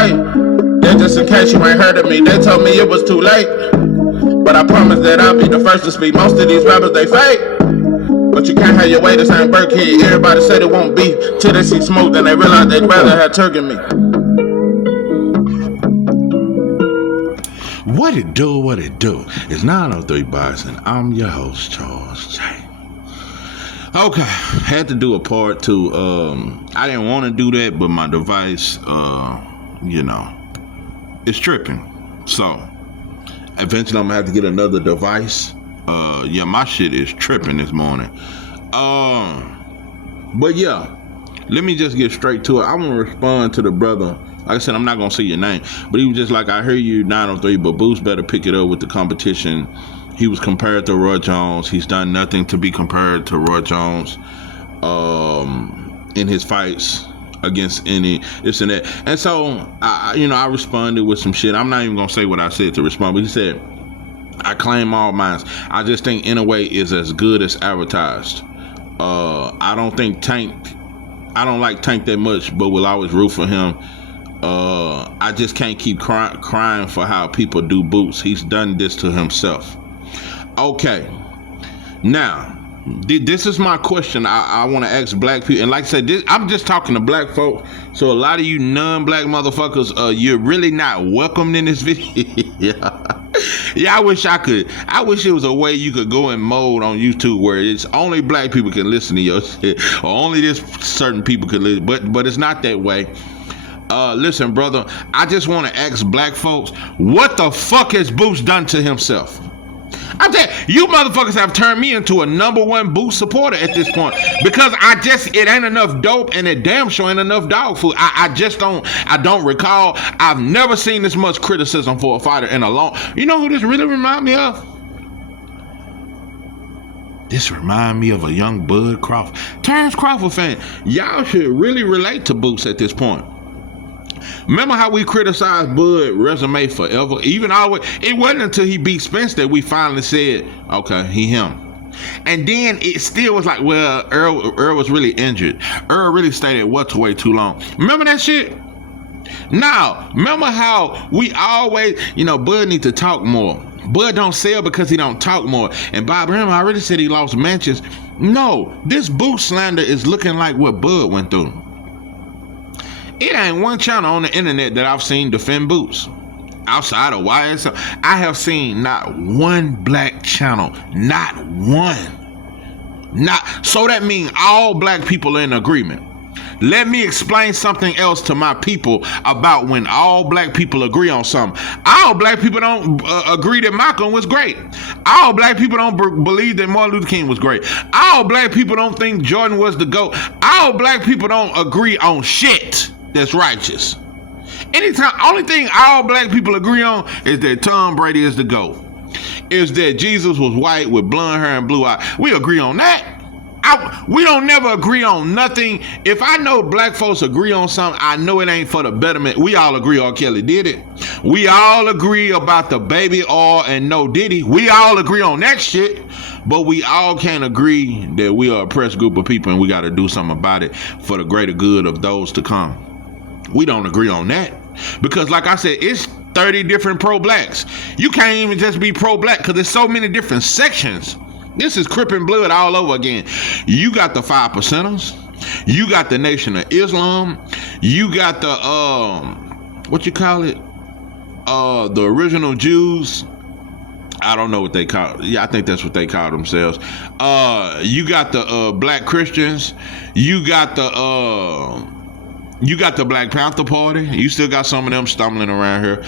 fight. That just in case you ain't heard of me, they told me it was too late. But I promise that I'll be the first to speak. Most of these rappers, they fake. But you can't have your way, this ain't Burkhead. Everybody said it won't be till they see smoke, then they realize they'd rather have Turk than me. What it do? It's 903 Bites, and I'm your host, Charles J. Okay, had to do a part two. I didn't want to do that, but my device, it's tripping. So, eventually I'm gonna have to get another device. My shit is tripping this morning. But yeah, let me just get straight to it. I want to respond to the brother. Like I said, I'm not gonna say your name, but he was just like, I hear you 903, but Boots better pick it up with the competition. He was compared to Roy Jones. He's done nothing to be compared to Roy Jones in his fights against any this and that. And so I responded with some shit. I'm not even gonna say what I said to respond, but he said, I claim all mines. I just think In a Way is as good as advertised. I don't like Tank that much, but will always root for him. I just can't keep crying for how people do Boots. He's done this to himself. Okay, now this is my question. I want to ask black people, and like I said, I'm just talking to black folks. So a lot of you non-black motherfuckers, you're really not welcomed in this video. Yeah, I wish it was a way you could go in mode on YouTube where it's only black people can listen to your shit, or only this certain people can listen. But it's not that way. Listen, brother, I just want to ask black folks, what the fuck has Boots done to himself? I'm telling you, motherfuckers have turned me into a #1 Boots supporter at this point, because it ain't enough dope, and it damn sure ain't enough dog food. I don't recall. I've never seen this much criticism for a fighter in a long. You know who this really remind me of? This remind me of a young Bud Crawford. Terrence Crawford fan. Y'all should really relate to Boots at this point. Remember how we criticized Bud resume forever? Even always, it wasn't until he beat Spence that we finally said, okay, him. And then it still was like, well, Earl was really injured. Earl really stayed at welterweight too long. Remember that shit? Now, remember how we always, Bud need to talk more. Bud don't sell because he don't talk more. And Bob Arum already said he lost matches. No, this Boots slander is looking like what Bud went through. It ain't one channel on the internet that I've seen defend Boots. Outside of YSL, I have seen not one black channel. Not one. So that means all black people are in agreement. Let me explain something else to my people about when all black people agree on something. All black people don't agree that Malcolm was great. All black people don't believe that Martin Luther King was great. All black people don't think Jordan was the GOAT. All black people don't agree on shit that's righteous. Only thing all black people agree on is that Tom Brady is the GOAT. Is that Jesus was white with blonde hair and blue eyes. We agree on that. We don't never agree on nothing. If I know black folks agree on something, I know it ain't for the betterment. We all agree R. Kelly did it. We all agree about the baby oil and no Diddy. We all agree on that shit. But we all can't agree that we are a oppressed group of people and we got to do something about it for the greater good of those to come. We don't agree on that. Because like I said, it's 30 different pro-blacks. You can't even just be pro-black because there's so many different sections. This is Crippin' Blood all over again. You got the 5%ers. You got the Nation of Islam. You got the, the original Jews. I don't know what they call it. Yeah, I think that's what they call themselves. You got the black Christians. You got the Black Panther Party. You still got some of them stumbling around here.